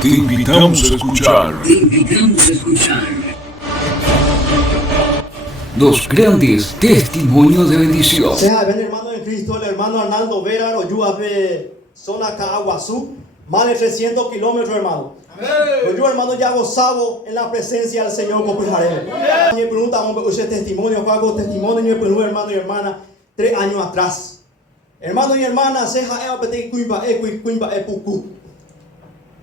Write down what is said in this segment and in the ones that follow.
Te invitamos a escuchar los grandes testimonios de bendición. Sea ven hermano de Cristo, el hermano Arnaldo Vera, Oyuape, zona Caguazú, más de 300 kilómetros, hermano. Yo, hermano, ya gozado en la presencia del Señor con Pujaré. Me pregunta, ese testimonio, ¿cuál testimonio? Me pregunta, hermano y hermana, 3 años atrás. Hermano y hermana, seja cuimba puku.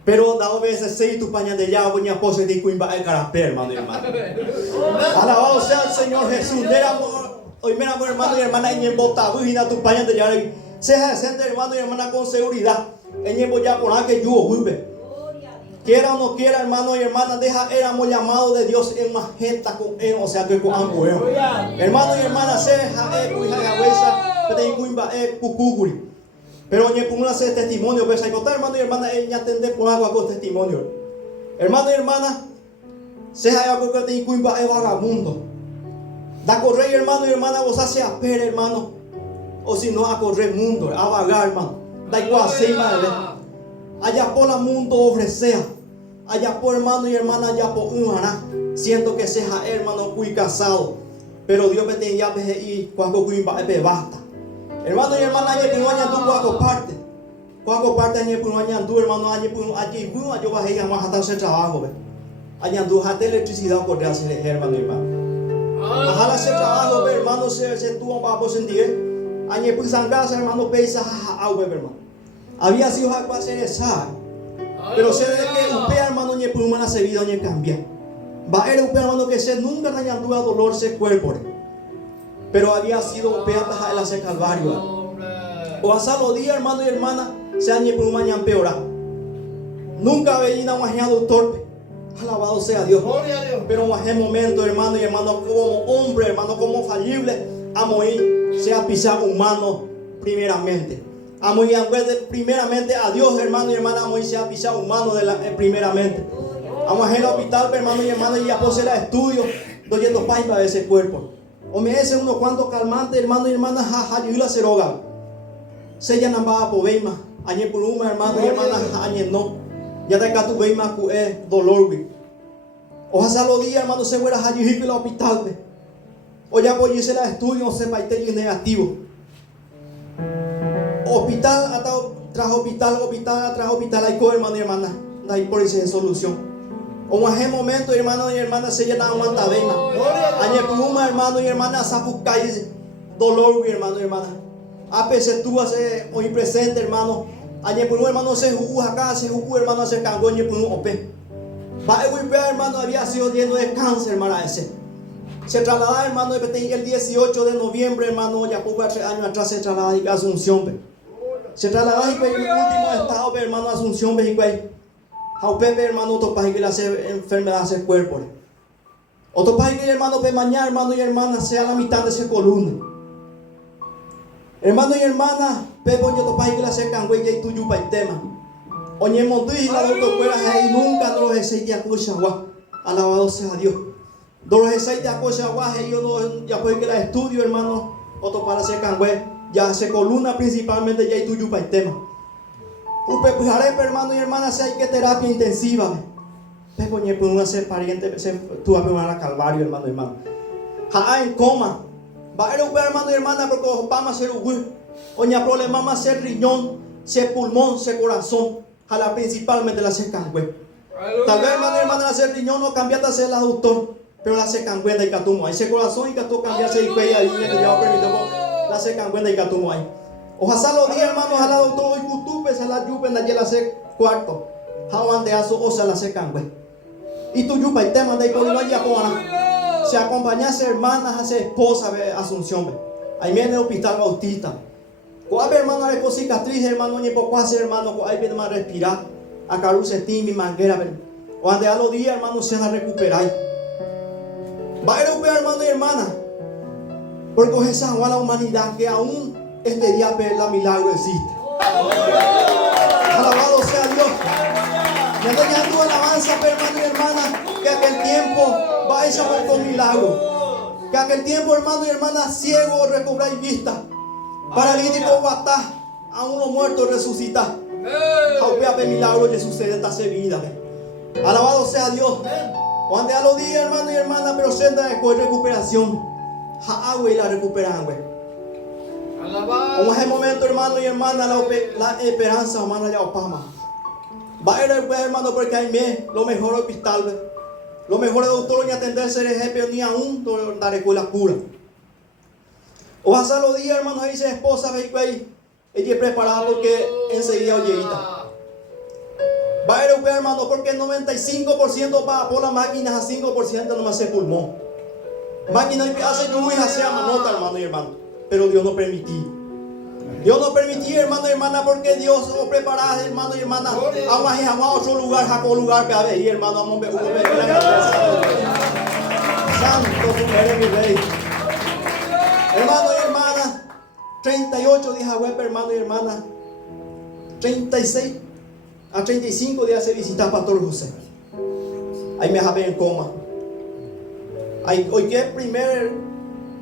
Pero dado veces 6 tu paña de ya, voy a pose de cuimba carapé, hermano y hermana. Alabado sea el Señor Jesús. Hoy me amo, hermano y hermana, en botabu y na tu paña de ya. Seja decente, hermano y hermana, con seguridad. En voy a poner que yo vuelve. Quiera o no quiera, hermano y hermana, éramos llamados de Dios en majeta con él, o sea que con ambos. Hermano y hermana, seja pero oye, por hacer testimonio, pues hay que contar, hermano y hermana, ella atender por algo con testimonio. Hermano y hermana, seja algo que te cuimba es vagabundo. Da correr, hermano y hermana, vos hace a per, hermano, o si no a correr mundo, a vagar, hermano. Da igual así, madre. Allá por el mundo ofrecer. Allá por hermano y hermana, allá por un hará. Siento que sea hermano muy casado. Pero Dios me tenía que ir cuando cuimba basta. Hermano y hermana, allá por un año tú cuando parte. Cuando parte allá por un año tú, hermano, allá por un año yo bajé a más hasta hacer trabajo. Allá tú hasta electricidad por hacer hermano y hermana. Ajá hacer trabajo, hermano, se tuvo para por sentir. Allá por sangrarse, hermano, pesa agua, hermano. Había sido algo a hacer esa. Pero sé de que usted, hermano, ni por humana se vida ni cambia. Va a ser usted, hermano, que se nunca le haya dado dolor se cuerpo. Pero había sido usted hasta el hacer calvario. O hasta los días, hermano y hermana, se han por humana empeorado. Nunca veía un mañado torpe. Alabado sea Dios. Pero en el momento, hermano y hermano, como hombre, hermano, como falible, a morir, sea pisar humano primeramente. Amo y primeramente a Dios, hermano y hermana, amo y sea pisado humano primeramente. Amo a ir al hospital, hermano y hermana, y a poseer estudios, donde los pais para ese cuerpo. O me hace unos cuantos calmantes, hermano y hermana, jaja, y la ceroga. Se ya nambaba por veima, añe por una, hermano y hermana, añe no. Ya te catu veima, dolor, güey. O hasta los días, hermano, se fuera a ir al hospital, güey. O ya voy a hacer el estudio, o se va a tener negativo. Hospital tras hospital, hay co, hermano y hermana, hay por esa solución. O en ese momento, hermano y hermana, se llena aguanta vena. Añe pluma, hermano y hermana, sapucay dolor, hermano y hermana. A veces tú haces hoy presente, hermano. Añe pluma, hermano, se jugó acá, se jugó, hermano, se cangó, añe pluma, ope. Va a ver, hermano, había sido lleno de cáncer, hermano, ese. Se trasladaba, hermano, el 18 de noviembre, hermano, ya por 3 años atrás se trasladaba a Asunción. Se trasladaba en el último estado, hermano, Asunción, México. Pepe, hermano, otro país que le hace enfermedad hace cuerpo. Otro país que, hermano, mañana, hermano y hermana, sea la mitad de esa columna. Hermano y hermana, Pepe, otro país que le hace cangüey y tuyo para el tema. Oye, Montuy, la doctora fuera ahí, nunca no los aceites de Acochagua. Alabado sea Dios. De los aceites de Acochagua, yo no, ya puede que la estudio, hermano, otro para hacer cangüey. Ya se columna principalmente ya y tuyo para el tema. Upe pujaré, hermano y hermana, si hay que terapia intensiva. Pero ni por una ser pariente, tú vas a pegar a Calvario, hermano y hermana. Ja en coma. Va a ir hermano y hermana, porque vamos a ser un oña problema más ser riñón, ser pulmón, ser corazón. Jala principalmente la ser cangüe. Tal vez, hermano y hermana, la ser riñón no cambiaste a ser la doctor, pero la ser cangüe de catumo. Ahí se corazón y que tú cambiaste y cuella y que ya permitió. La se cangüenda y catumo ahí. Ojalá los días, hermano, ojalá doctor y YouTube, se la yupen de allí la se cuarto. Jawan de aso, o sea, la se cangüe. Y tu yupa y tema de con allá con se acompañase hermanas, hace esposa de Asunción. Ahí viene el hospital bautista. Cuál hermano de con cicatriz, hermano, ni poco hacer, hermano, ahí viene más respirar. A carucetín, mi manguera, o ande a los días, hermano, se van a recuperar. Va a recuperar, hermano y hermana. Porque es a la humanidad que aún este día ver la milagro existe. Alabado sea Dios. Ya tenía tu alabanza, hermano y hermana, que aquel tiempo va a echar con milagro. Que aquel tiempo, hermano y hermana, ciego recobráis vista. Paralítico batá, a uno muerto resucitar. Aunque a milagro que sucede esta vida. Alabado sea Dios. Cuando a los días, hermano y hermana, pero senda después de recuperación. Agua y la recuperan, güey. Como es el momento, hermano y hermana, la esperanza, hermano, ya opama. Va a ir, hermano, porque hay lo mejor hospital, güey. Lo mejor doctor ni atenderse de jefe ni aún dar escuela cura. O a pasar los días, hermano, ahí dice esposa, güey. Ella es preparada porque enseguida oyeita. Va a ir, hermano, porque el 95% va por las máquinas, a 5% no me hace pulmón. Máquinas que hace lluvia, hace manota, hermano y hermano. Pero Dios no permitió. Dios no permitió, hermano y hermana, porque Dios os preparaba, hermano y hermana. Vamos a otro lugar, a otro lugar que a ver, hermano, vamos a ver. Santo tú eres mi rey. Hermano y hermana, 38 días web, hermano y hermana. 36 a 35 días se visita al pastor José. Ahí me dejaba en coma. Hoy que el primer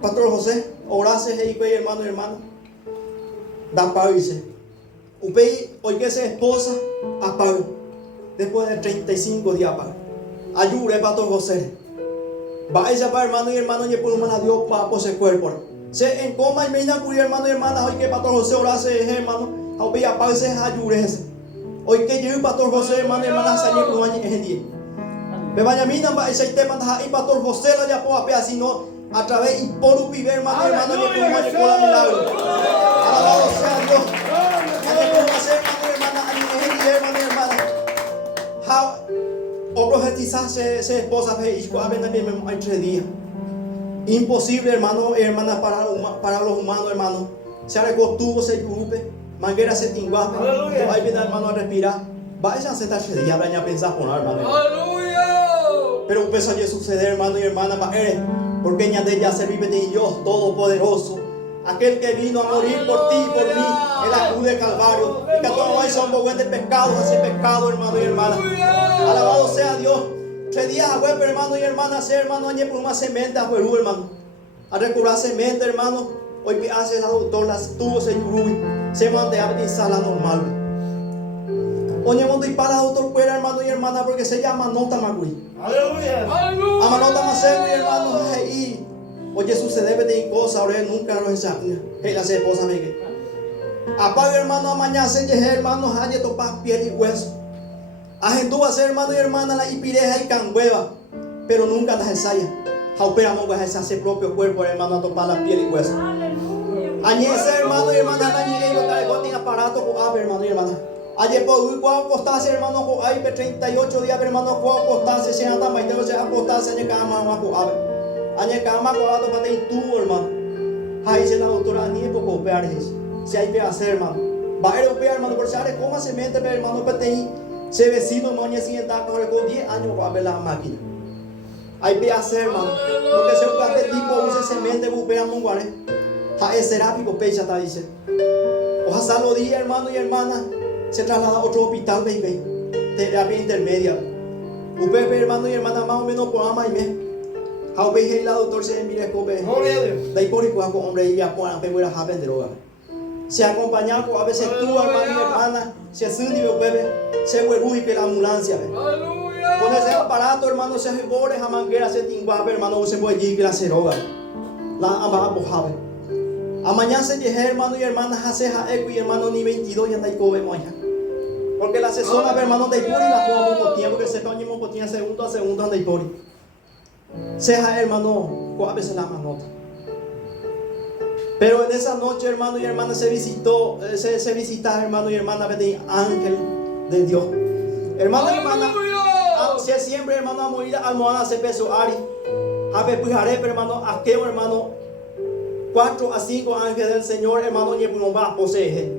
pastor José orase, hermano y hermana. Da pagarse. Hoy que se esposa a pagar. Después de 35 días a pagar. Ayude, pastor José. Va a esa para hermano y hermana, y por un a Dios para poseer cuerpo. Se en coma y me inacurí, hermano y hermana. Hoy que pastor José orase, hermano. Hoy a pagarse, ayude. Hoy que yo, pastor José, hermano y hermana, salí por un año en día. Me vaya a mí, ese tema, y pastor José lo ya puedo hacer, sino a través de por un pibe, hermano y hermana, yo puedo hacer milagro. Alabado sea Dios. ¿Qué puedo hacer, hermano y hermana? O profetizarse esposa, y a ver también hay 3 días. Imposible, hermano y hermana, para los humanos, hermano. Se recostuvo, se yurupe, manguera se tinguape, ahí viene hermano a respirar. Vaya a aceptar 3 días, habrá ya pensado con hermano. Pero empezó a suceder, hermano y hermana, porque ella de ella se vive de Dios Todopoderoso. Aquel que vino a morir por ti y por mí en la cruz de Calvario. Y que todos hoy somos buenos de pecado, hace pecado, hermano y hermana. Alabado sea Dios. 3 días a web, hermano y hermana, hacer, hermano, añe por una semente a Perú, hermano. A recobrar semente, hermano. Hoy me hace la doctora, las tubos se yurubi, se manda a sala normal. Oye, mundo y para doctor fuera, hermano y hermana, porque se llama nota magui. Aleluya. A nota más hermano, y oye, sucede de cosas, ahora nunca lo sabía. La esposa me que apaga, hermano, a mañana se hermano, haya topas piel y hueso. Agendú a ser, hermano y hermana, la ipireja y cangueva, pero nunca las ensaya. Jauperamos a ese propio cuerpo, hermano, a topar la piel y hueso. Añese, hermano y hermana, añese, yo tengo aparato con ave, hermano y hermana. Ayer por cuál acostarse, hermano, con ahí 38 días, hermano, cuál acostarse, se anda maitero, se acostarse, añe cama, con ave. Añe cama, con ave, para tener tubo, hermano. Ahí se la doctora ni por copiar eso. Si hay que hacer, hermano. Va a ir hermano, por si hay como semente, hermano, para tener ese vecino, hermano, y así está con 10 años para ver la máquina. Hay que hacer, hermano. Porque si un café tipo usa semente, bupea munguare. Es serápico, pecha, está diciendo. Ojalá los días, hermano y hermana, se traslada a otro hospital, baby. Terapia intermedia. Usted, hermano y hermana, más o menos por ama y mes. How ve la doctor se mira cope. De ahí por igual con hombre y ya puedan pedir a happen de droga. Se acompaña con a veces tú, hermano y hermana, se sube y bebé, se hueruji que la ambulancia. Con ese aparato, hermano, se rebores a manguera, se tinguabe, hermano, se puede ir que la ceroga. La ambas bojabe. A mañana se llega, hermano y hermana, hace a eco y hermano ni 22 ya está ahí cobe moya. Porque la sesión, hermano, de Ipuri la jugamos por tiempo, que se toñemos por tiempo, segundo a segundo de Ipuri. Seja, hermano, a veces la manota. Pero en esa noche, hermano y hermana, se visita, hermano y hermana, de ángel de Dios. Hermano y hermana, si siempre, hermano, a morir, almohada se peso ari. A ver, pues haré, hermano, aquello, hermano, 4 a 5 ángeles del Señor, hermano, y no va a poseer.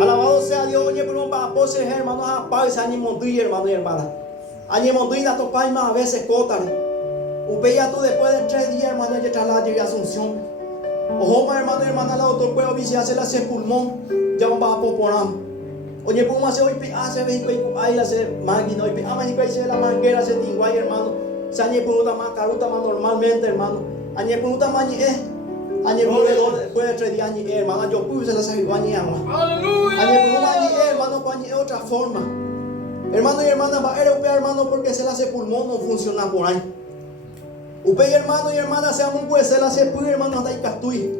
Alabado sea Dios, y no va a poseer, hermano, a paz, añe monduy, hermano y hermana. Añe monduy, la topa más a veces cótale. Upeya tú después de 3 días, hermano, ya traslada de Asunción. Ojo, hermano y hermana, la doctor puede oficiarse hace pulmón, ya vamos a poponar. Oye, ¿cómo hace hoy? Hace vehículo, ahí hace máquina, hoy ama y dice la manguera, se tinguay, hermano. Se añe punuta más caruta más normalmente, hermano. Añe punuta más añe puede 3 días, hermano. Yo puse la sabiduría, hermano. Añe punuta hermano, forma. Hermano y hermana, va a ir hermano porque se le hace pulmón no funciona por ahí. Usted hermano y hermana, se amun puede ser la se puede hermano hasta castui.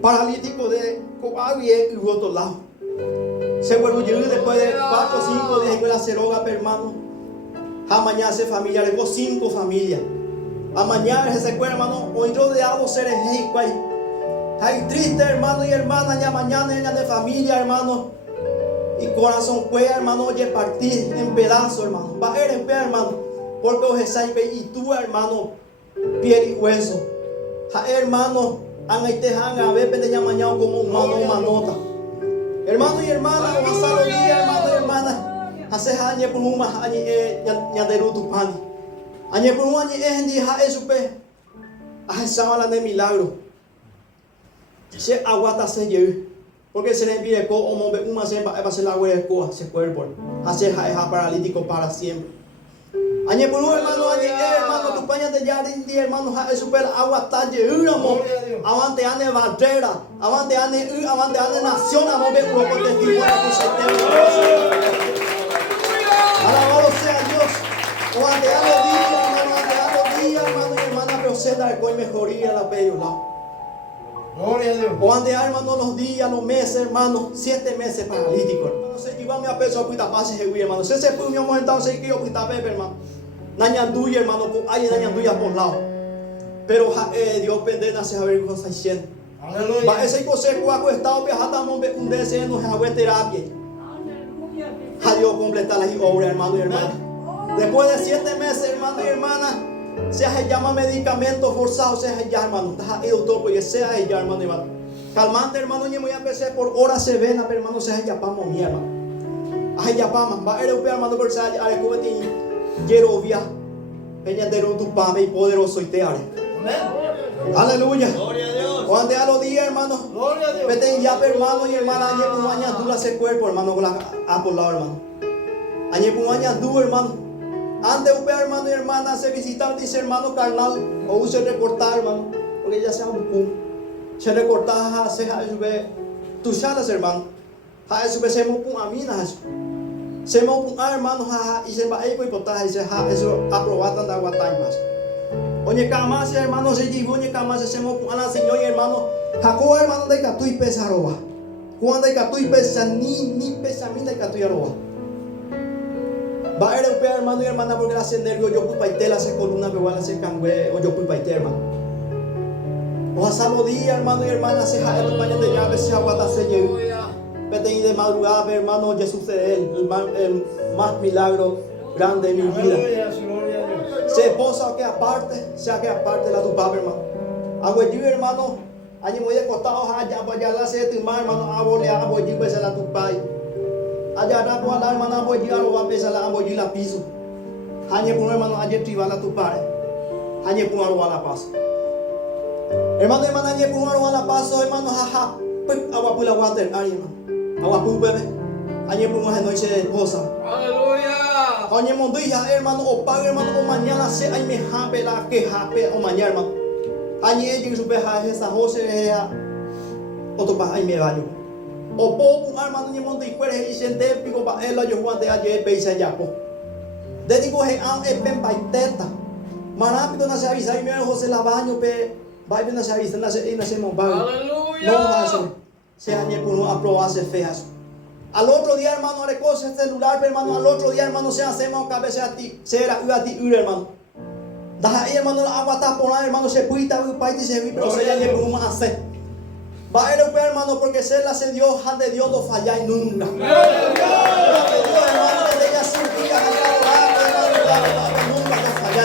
Paralítico de Cobaye y otro lado. Se vuelve yo después de 4 o 5 días que la ceroga, hermano. A mañana se familia, le 5 familias. A mañana se recuerda, hermano, hoy yo de hago seres hay. Hay triste, hermano y hermana, ya mañana ella de familia, hermano. Y corazón puede, hermano, oye, partir en pedazos, hermano. Va a ir en pie, hermano. Porque os estáis y tú, hermano, piel y hueso. Hermano, te a ver, pendeña mañana como humano, manota. Hermano y hermana, os a los días, hermano y hermana. Hace años por un año, ya de tu pan. Años por un año, es eso, pe. Hace la de milagro. Se aguanta, se lleva. Porque se le envía el co, o mover una semana, va a ser la huella de coa, se cuerpo. Hace paralítico para siempre. Añe por un hermano, hermano, tu paña de jardín, hermano, super agua talle, uramo, avante ane barrera, avante ane nación, amo ver un poco testimonio por ser alabado sea Dios. Avante ane día, hermano y hermana, pero se da el coin mejoría la pello, Gloria a Dios. O ande hermano los días, los meses, hermano, 7 meses paralítico, hermano. Se llevame a peso a cuita pase, hermano. Se puñó montado, se quiero cuita pepe, hermano. Nañanduya, hermano, hay nañanduya por lado. Pero Dios pendena se a ver cosas haciendo. Aleluya. Va ese cosa cuaco estado viajando un deseo no es terapia. A Dios completar la obra, hermano y hermana. Después de 7 meses, hermano y hermana, se llama medicamento forzado, se ya, hermano. Está el doctor, pues sea ya, hermano y hermana. Calmante, hermano, y voy a empezar por horas se ven, hermano, se ya pamo mi hermano. Ay, ya pama, va a ir hermano, por ser a recubrir. Yerovia, peña de tu pame y poderoso y te haré. Aleluya. Gloria a Dios. Cuando a los días, hermano, Gloria a Dios. vete ya, hermano y hermana, añe con añadura ese cuerpo, hermano, con la por lado, hermano. Añe con añadura, hermano. Antes de hermano y hermana, se visitar, dice hermano carnal, o use recortar, hermano, porque ya sea un pum. Se recorta, se sube, tú sabes, hermano, a eso se me pum a mí, se me pum a hermano, y se va a ir por y se eso aprobado de agua más. Oye, camas, hermano, se llevó, oye, camas, se me pum a la señora y hermano, Jacob, hermano, de que tú y pesa roba. Cuando de que tú y pesa, ni pesa mí de que tú y roba. Va a ir hermano y hermana, porque la hace nervio, yo puedo ir la hace columna, pero igual hace cangüe, o yo puedo ir hermano. O a sábado día, hermano y hermana, se jale los baños de llave, se aguanta, se lleva. Vete y de madrugada, hermano, Jesús es el más milagro grande de mi vida. Aleluya, gloria a Dios. Se esposa que aparte, sea que aparte la tu papá, hermano. Abuelí, hermano, allí voy a costado, allá la se tu hermano, abuelí, pues la tu pai. Allá la por la hermana, abuelí, a lo va a pesar la abuelí la piso. Añe por hermano, ayer triba la tu padre. Añe por a la paz. Hermano, hermana, añe por a la paz, hermano, jaja, agua por la water, hermano. Agua por bebé. Añe por una noche de esposa. Aleluya. Oye, mondilla, hermano, o pague, hermano, o mañana se ay me jape la que jape o mañana, hermano. Añe que su peja esa José otro pa ay me baño. O poco, hermano, ni mondo y cuere y sente pico pa él yo Juan de ayer peisa ya po. De digo he an e pen paiteta. Marápido na se avisa y me José la baño pe va y na se avisa na se mon baño. Aleluya. No hace. Se añe por no aprobarse feas. Al otro día, hermano, recoge el celular, hermano. Al otro día, hermano, se hacemos cabeza a ti. Se era a ti, hermano. Da ahí, hermano, la agua está por ahí, hermano. Se puita, y se vi, pero se ya lleva un hacer. Va a ir, hermano, porque se la hace Dios, de Dios no falla y nunca. Dios, hermano, que ella sentía nunca no falla.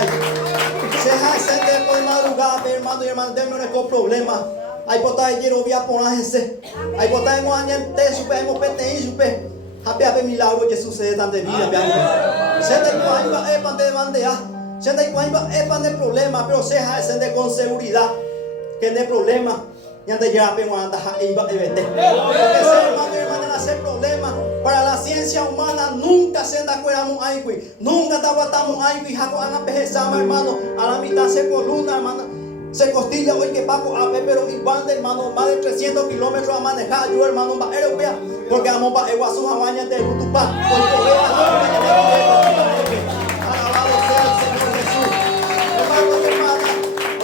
Se hace después de madrugada, hermano, y hermano, tenemos un problema. Hay botas de hierro, vía por ese. Hay botas de moañante, supe, hemos pete y supe. Happy milagro que sucede tan de vida, se te cuaiba, epan de bandea. Se te cuaiba, epan de problema, pero se hace de con seguridad. Que de problema, ya te lleva pero anda a iba a vete. Porque ese hermano y hermana hacer problema. Para la ciencia humana nunca se da cuenta un aigui. Nunca te aguantamos aigui. Jaco ana pejezama, hermano. A la mitad se columna, hermano. Se costilla hoy que pago AP, pero igual de hermano, más de 300 kilómetros a manejar. Yo hermano, va europea, porque vamos para Eguazú, Amaña de Utupá. Alabado sea el Señor Jesús. Hermano y hermana,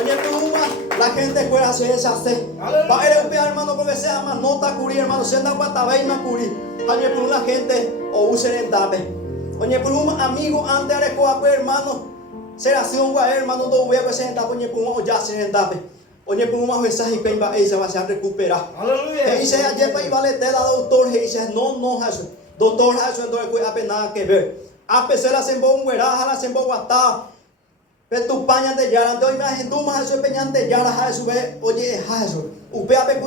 oye, tú, la gente fuera se deshace. Va a europea, hermano, porque sea más nota curir, hermano, se anda guatabay más curir. Oye, por una gente, o usen el tape. Oye, por un amigo antes de recoger, hermano. Será así un guay, hermano, no voy a presentar, oye, por un ya se entape. Oye, por un mensaje y pemba, se va a recuperar. Aleluya. Y dice, ayer para ir a la doctor, y dice, no, eso. Doctor, eso entonces apenas nada que ver. A pesar de hacer un gueraja, la hacen guatá. Pero tu paña de yara, entonces me hacen tú más eso, peñan de yara, eso, oye, eso. Upea, pe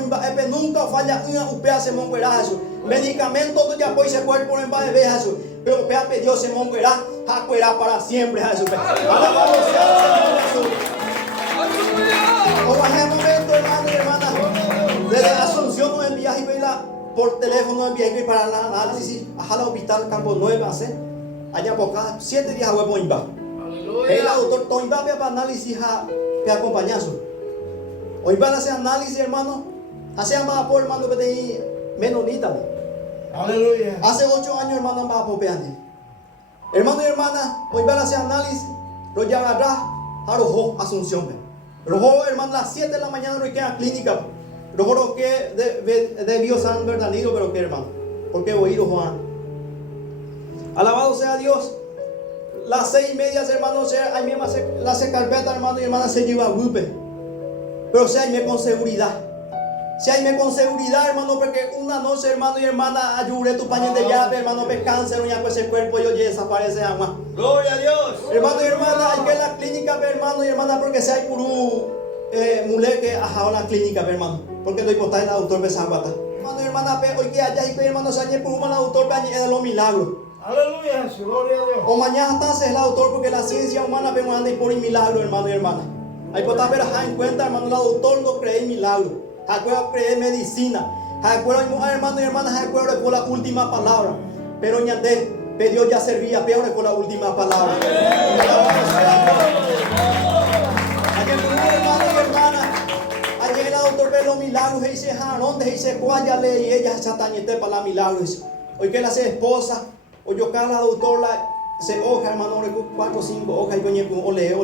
nunca falla una, upea, se monguera, eso. Medicamento, tú ya puedes ser cuerpo en base de eso. Pero upea, Dios se monguera. Acuera para siempre, Jesús. Alabado sea el Señor Jesús. Como en el momento, hermano y hermana, desde Asunción nos envía por teléfono, nos envía para el análisis a la hospital Campo 9, allá por cada 7 días a huevo imba. El doctor Toimba para análisis que acompañazo. Hoy van a hacer análisis, hermano. Hace más por hermano que te menonita. Aleluya. Hace 8 años, hermano, más por peane. Hermano y hermana, hoy van a hacer análisis. Lo llevará a Rojo, Asunción. Rojo, hermano, a las 7 de la mañana no hay que ir a la clínica. Rojo que debió San Bernardino, pero que hermano. Porque voy a ir a Juan. Alabado sea Dios. Las 6:30, hermano, ahí mismo la carpeta, hermano y hermana, se lleva a grupe. Pero si hay con seguridad. Si hay con seguridad, hermano, porque una noche, hermano y hermana, ayudé tu pañal de llave, hermano, me cáncer, ya pues el cuerpo y oye, desaparece agua. Gloria a Dios. Hermano y hermana, hay que ir a la clínica, hermano y hermana, porque si hay purú mulher que ajá la clínica, hermano, porque no importa el doctor Besaguata. Hermano y hermana, hoy que allá y hermano, se hay purú el doctor de los milagros. Aleluya, Jesús, gloria a Dios. O mañana está el autor porque la ciencia humana vemos anda y por el milagro, hermano y hermana. Hay que estar en cuenta, hermano, el autor no cree en milagro. Acuerdo cree en medicina. Acuerdo, hermano y hermana, acuerdo con la última palabra. Pero ñandé, Dios ya servía peor con la última palabra. Ayer, hermano y hermana, ayer el autor ve los milagros y dice, ¿dónde dice cuállale? Y ella se atañete para los milagros. Hoy que la hace esposa. O yo cada doctor se hoja, hermano, 4 o 5 hojas y coño, ole.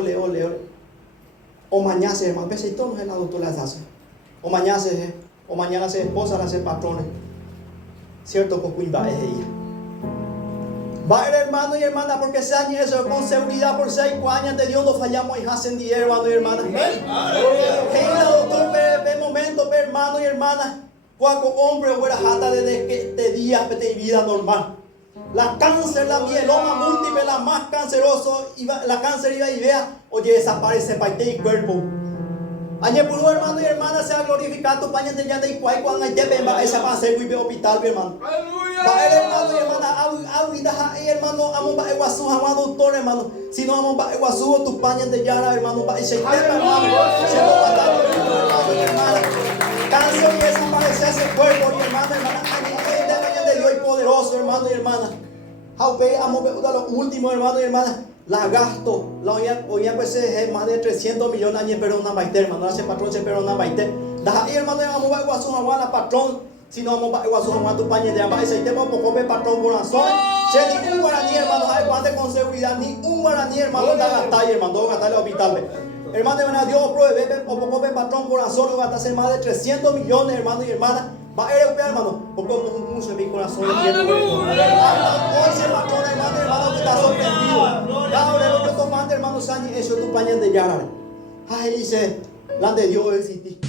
O mañana se, hermano, pese y todo no es la doctora la hace. O mañana se esposa, la hace patrones. Cierto, pues va es ella. Va a ir, hermano y hermana, porque se añe eso con seguridad por 6 años de Dios no fallamos y hacen día, hermano y hermana. Que la doctor ve momento, hermano y hermana, cuando hombre fuera jata desde que te día de vida normal. La cáncer, la mieloma múltiple, la más canceroso, la cáncer iba y vea, oye, desaparece para el cuerpo. Ayer por hermano y hermana se ha glorificado tu paña de llanta y cuay cuando hay te va esa va a ser muy hospital, hermano. Va hermano y hermana, ahorita hermano, vamos a Eguazú, vamos a doctor, hermano. Si no vamos a Eguazú, tu paña de llanta, hermano, va a ese tema, hermano. Se lo va a dar, hermano y hermana. Cáncer y desaparece ese cuerpo, y hermano, hermana. De Dios poderoso, hermano y hermana. Jaupe, amo lo último, hermano y hermana. La gasto. La oía pues es más de 300 millones años, pero una baite, hermano. Hace patrón, se pero una baite. Da ahí, hermano, vamos a Eguazú, la patrón. Si no vamos a Eguazú, tu pañe de ambas. Ese tema, poco de patrón corazón. Si ni un guaraní, hermano, hay guante con seguridad. Ni un guaraní, hermano, da gastar, hermano, da gastar el hospital. Hermano, hermana, Dios pruebe, o poco de patrón corazón, va a gastar más de 300 millones, hermano y hermana. Va a ir a hermano, porque mucho de mi corazón es tiempo. Hoy se patrón, hermano, que está sorprendido. Ahora lo que tomando, hermano Sánchez, eso es tu pañal de Yara. Ay, dice, la de Dios es ti.